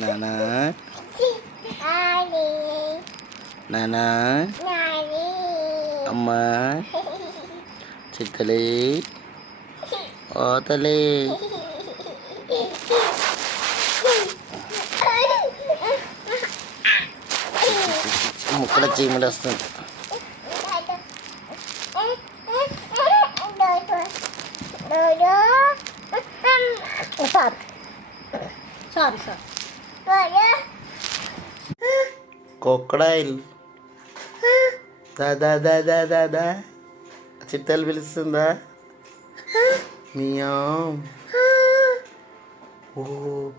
నానా నానా అమ్మా చిక్కలే ఓతలే ముక్కల చీమలు వస్తుంది. కొక్కడాయిల్ దాదా దాదా దాదా చిట్టలు పిలుస్తుందా? మియాం. ఓ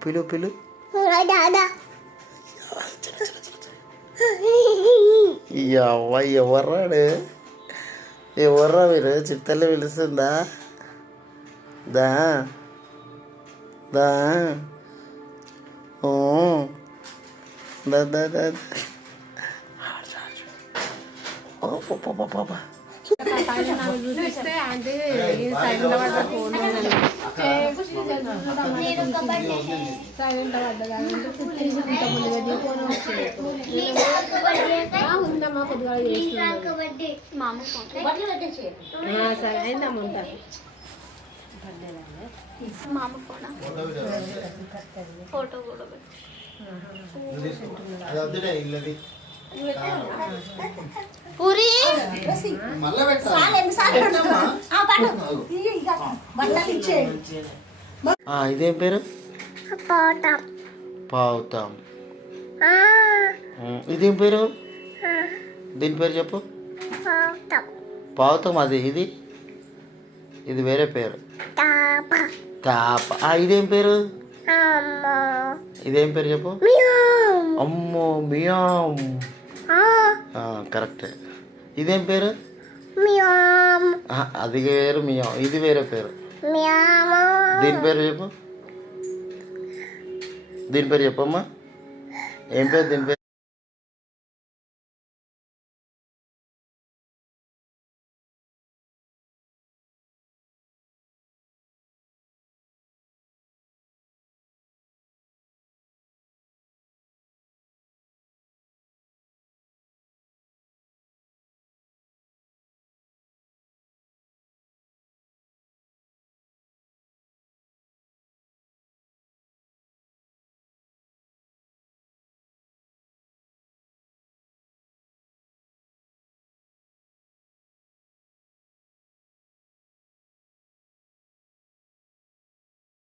పిలు పిలు. అవ్వ ఎవర్రాడు? ఎవర్రా మీరు? చిట్టలు పిలుస్తుందా? దా దా ఓ దా దా దా పాపా చూపిస్తే అంటే సైలెంట్ పడ్డ ఫోన్ సైలెంట్ పడ్డదా ముందుగా ఫోన్ ఉందమ్మా కొద్దిగా సరే అయిందమ్మా ఉంటారు. ఫోటో కూడా పూరి ఇదేం పేరు? పావుతాం. ఇదేం పేరు? దీని పేరు చెప్పు. పావుతాం. అది ఇది ఇది వేరే పేరు. తాప. ఇదేం పేరు? ఇదేం పేరు చెప్పు. అమ్మో మియాం. కరెక్టే. ఇదేం పేరు? అది వేరు మియాం. ఇది వేరే పేరు. దీని పేరు చెప్పు. దీని పేరు చెప్పమ్మా. ఏం పేరు దీని పేరు?